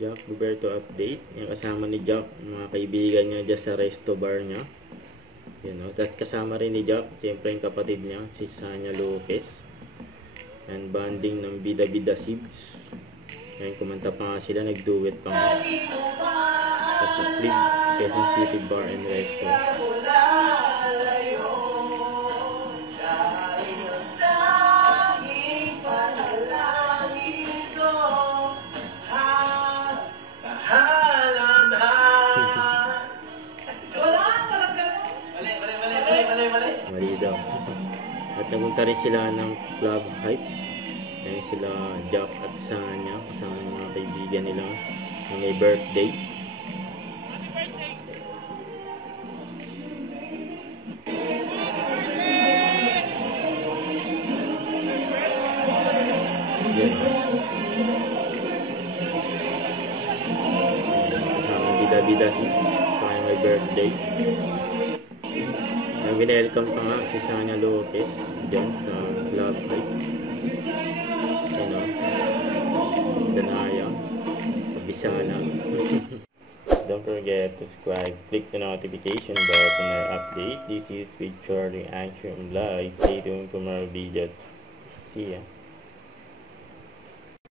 Jack Roberto update. Yung kasama ni Jack, mga kaibigan niya dyan sa resto bar niya. Yun, no? At kasama rin ni Jack, siyempre yung kapatid niya, si Sanya Lopez. And banding ng Bida Bida Sibs. Ngayon kumanta pa nga sila, nag-duet pa nga. Sa Flip, Quezon City Bar and Resto. Mali daw. At napunta rin sila ng Club Hype. Ayan sila Jack at Sanya, kasama ng mga kaibigan nila na may birthday. Yan. Kasama bida-bida sa may birthday. Welcome pa nga si Sanya Lopez dyan sa Club Hype. Ano? Danaya. Kabisana. Don't forget to subscribe. Click the notification bell for more update. This is with Charlie Action Live. Stay tuned for more videos. See ya.